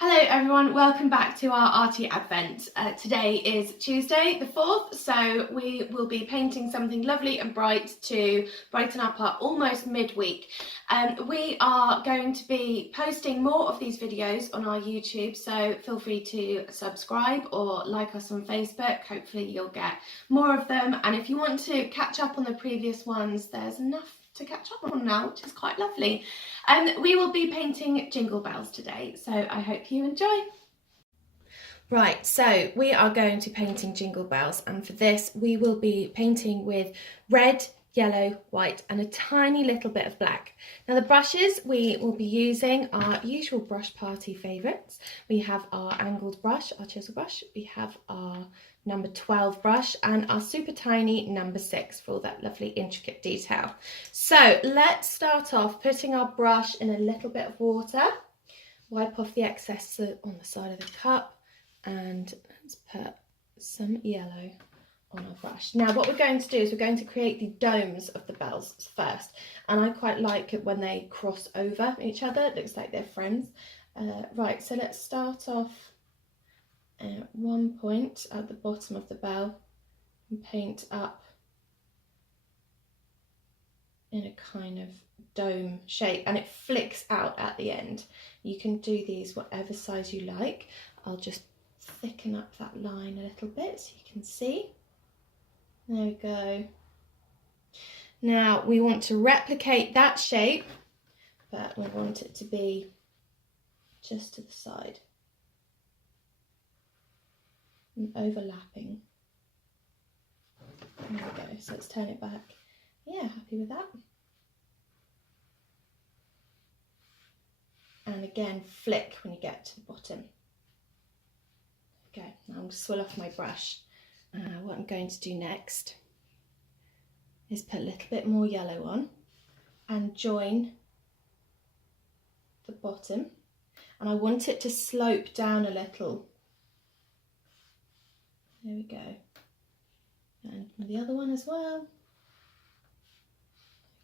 Hello everyone, welcome back to our Arty Advent. Today is Tuesday the 4th, so we will be painting something lovely and bright to brighten up our almost midweek. We are going to be posting more of these videos on our YouTube, so feel free to subscribe or like us on Facebook. Hopefully you'll get more of them, and if you want to catch up on the previous ones, there's enough to catch up on now, which is quite lovely. We will be painting jingle bells today, so I hope you enjoy. Right, so we are going to painting jingle bells, and for this we will be painting with red, yellow, white and a tiny little bit of black. Now the brushes we will be using are usual brush party favourites. We have our angled brush, our chisel brush, we have our number 12 brush and our super tiny number 6 for all that lovely intricate detail. So let's start off putting our brush in a little bit of water, wipe off the excess on the side of the cup, and let's put some yellow on our brush. Now what we're going to do is we're going to create the domes of the bells first, and I quite like it when they cross over each other. It looks like they're friends. Right, so let's start off at one point at the bottom of the bell and paint up in a kind of dome shape, and it flicks out at the end. You can do these whatever size you like. I'll just thicken up that line a little bit so you can see. There we go. Now we want to replicate that shape, but we want it to be just to the side and overlapping. There we go. So let's turn it back. Yeah, happy with that. And again, flick when you get to the bottom. Okay, now I'm going to swill off my brush. What I'm going to do next is put a little bit more yellow on and join the bottom, and I want it to slope down a little. There we go. And the other one as well.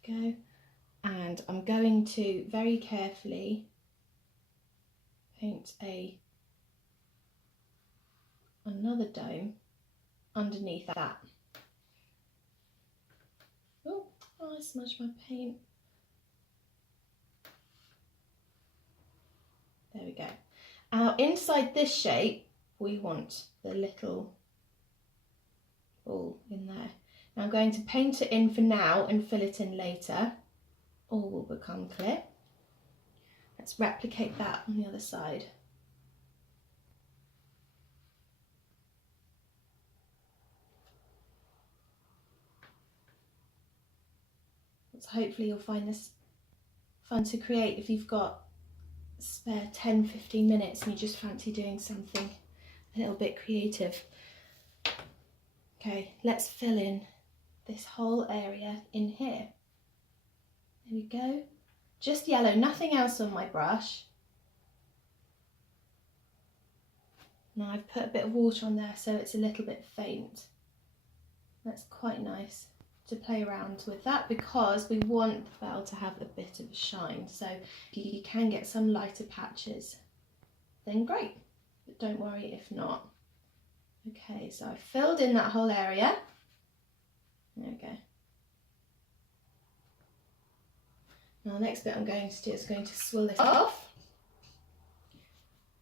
There we go. And I'm going to very carefully paint another dome underneath that. Oh, I smudged my paint. There we go. Now inside this shape we want the little ball in there. Now I'm going to paint it in for now and fill it in later. All will become clear. Let's replicate that on the other side. So hopefully you'll find this fun to create if you've got a spare 10-15 minutes and you just fancy doing something a little bit creative. Okay, let's fill in this whole area in here. There we go. Just yellow, nothing else on my brush. Now I've put a bit of water on there so it's a little bit faint. That's quite nice to play around with that because we want the bell to have a bit of a shine. So if you can get some lighter patches, then great, but don't worry if not. Okay, so I've filled in that whole area. There we go. Now the next bit I'm going to do is going to swill this off,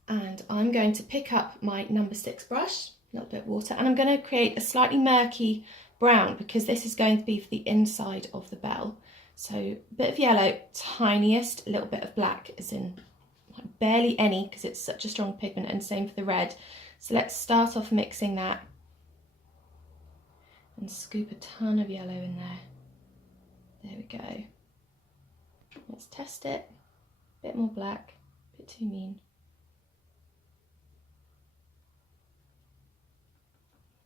and I'm going to pick up my number 6 brush, a little bit of water, and I'm going to create a slightly murky brown because this is going to be for the inside of the bell. So a bit of yellow, tiniest, a little bit of black, as in like barely any because it's such a strong pigment, and same for the red. So let's start off mixing that and scoop a ton of yellow in there. There we go. Let's test it. A bit more black, a bit too mean.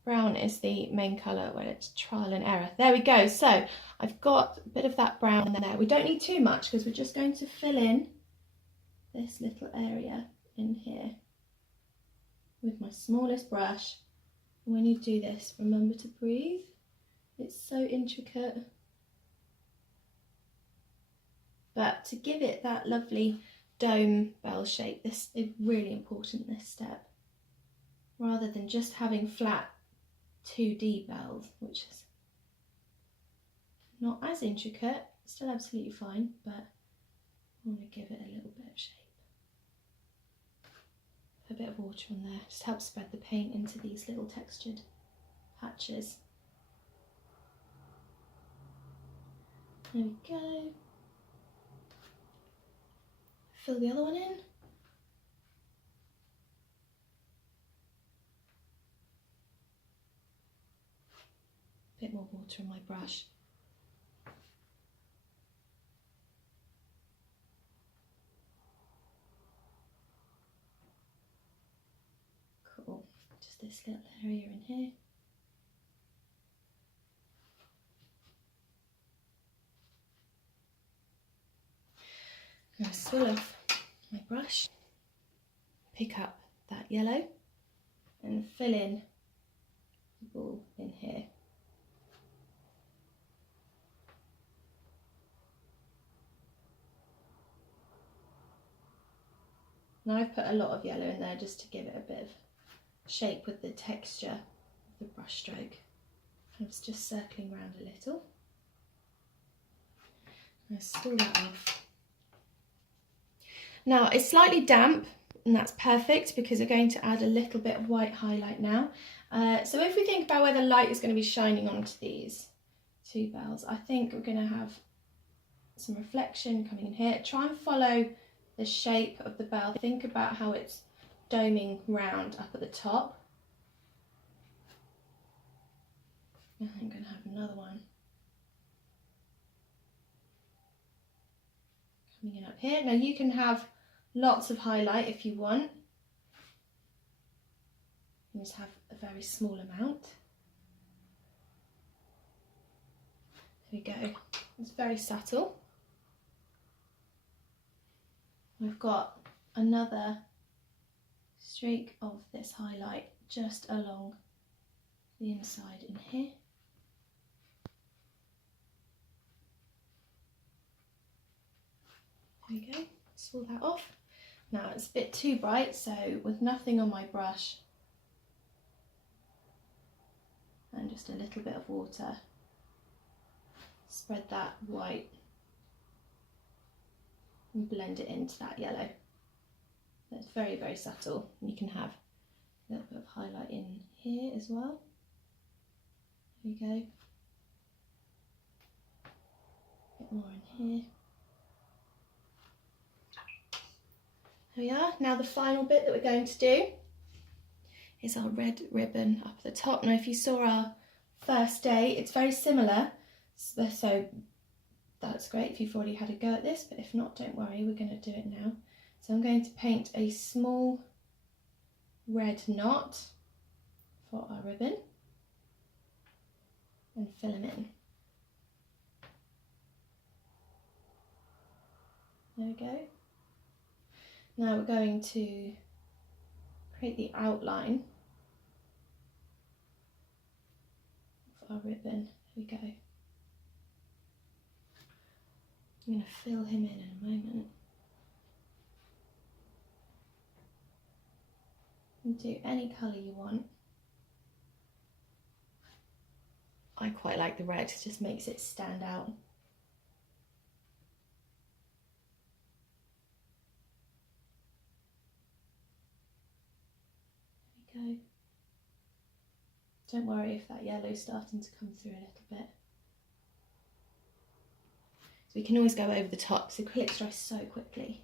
Brown is the main colour when it's trial and error. There we go. So I've got a bit of that brown there. We don't need too much because we're just going to fill in this little area in here with my smallest brush. And when you do this, remember to breathe. It's so intricate. But to give it that lovely dome bell shape. This is really important, this step, rather than just having flat 2D bells, which is not as intricate, still absolutely fine, but I want to give it a little bit of shape. A bit of water on there, just helps spread the paint into these little textured patches. There we go. Fill the other one in. Bit more water on my brush. Cool. Just this little area in here. I'm going to swill off my brush, pick up that yellow and fill in the ball in here. Now I've put a lot of yellow in there just to give it a bit of shape with the texture of the brush stroke. I was just circling around a little. I'm going to spool that off. Now it's slightly damp, and that's perfect because we're going to add a little bit of white highlight now. So if we think about where the light is going to be shining onto these two bells, I think we're going to have some reflection coming in here. Try and follow the shape of the bell. Think about how it's doming round up at the top. And I'm going to have another one coming in up here. Now you can have lots of highlight if you want. You just have a very small amount. There we go. It's very subtle. We've got another streak of this highlight just along the inside in here. There we go, swirl that off. Now it's a bit too bright, so with nothing on my brush and just a little bit of water, spread that white and blend it into that yellow. That's very, very subtle. You can have a little bit of highlight in here as well. There we go. A bit more in here. There we are. Now the final bit that we're going to do is our red ribbon up at the top. Now if you saw our first day, it's very similar, so that's great if you've already had a go at this, but if not, don't worry, we're going to do it now. So I'm going to paint a small red knot for our ribbon and fill them in. There we go. Now we're going to create the outline of our ribbon. Here we go. I'm going to fill him in a moment. And do any colour you want. I quite like the red, it just makes it stand out. There we go. Don't worry if that yellow's starting to come through a little bit. So we can always go over the top, because acrylics dry so quickly.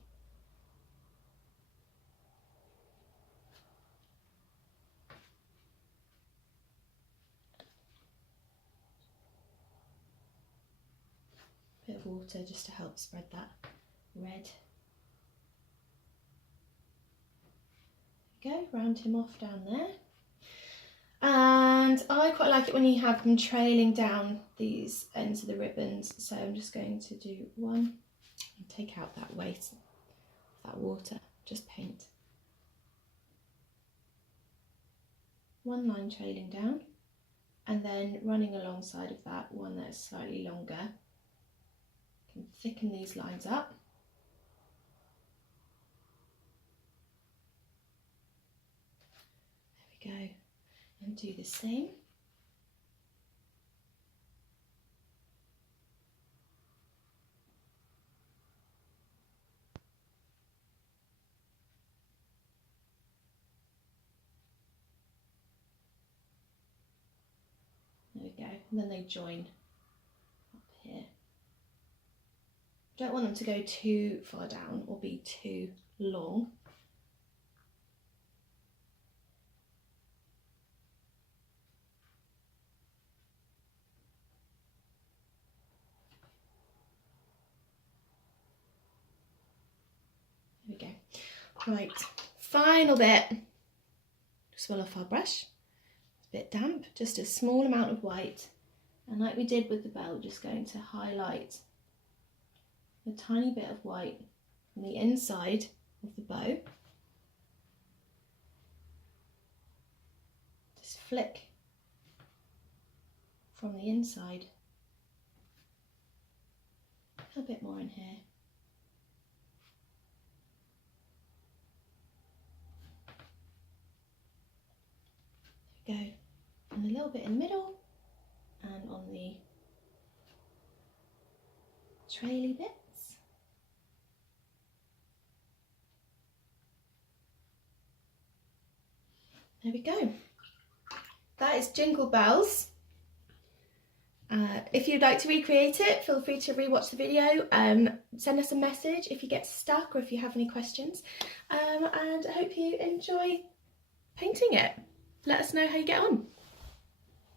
Bit of water just to help spread that red. There we go, round him off down there. And I quite like it when you have them trailing down these ends of the ribbons, so I'm just going to do one and take out that weight of that water, just paint. One line trailing down, and then running alongside of that one that's slightly longer. Can thicken these lines up. we go, and do the same. There we go, and then they join up here. Don't want them to go too far down or be too long. There we go. Right, final bit. Swirl off our brush. It's a bit damp, just a small amount of white. And like we did with the bell, just going to highlight a tiny bit of white on the inside of the bow. Just flick from the inside. A bit more in here. There we go. And a little bit in the middle and on the traily bits. There we go. That is Jingle Bells. If you'd like to recreate it, feel free to rewatch the video. Send us a message if you get stuck or if you have any questions. And I hope you enjoy painting it. Let us know how you get on.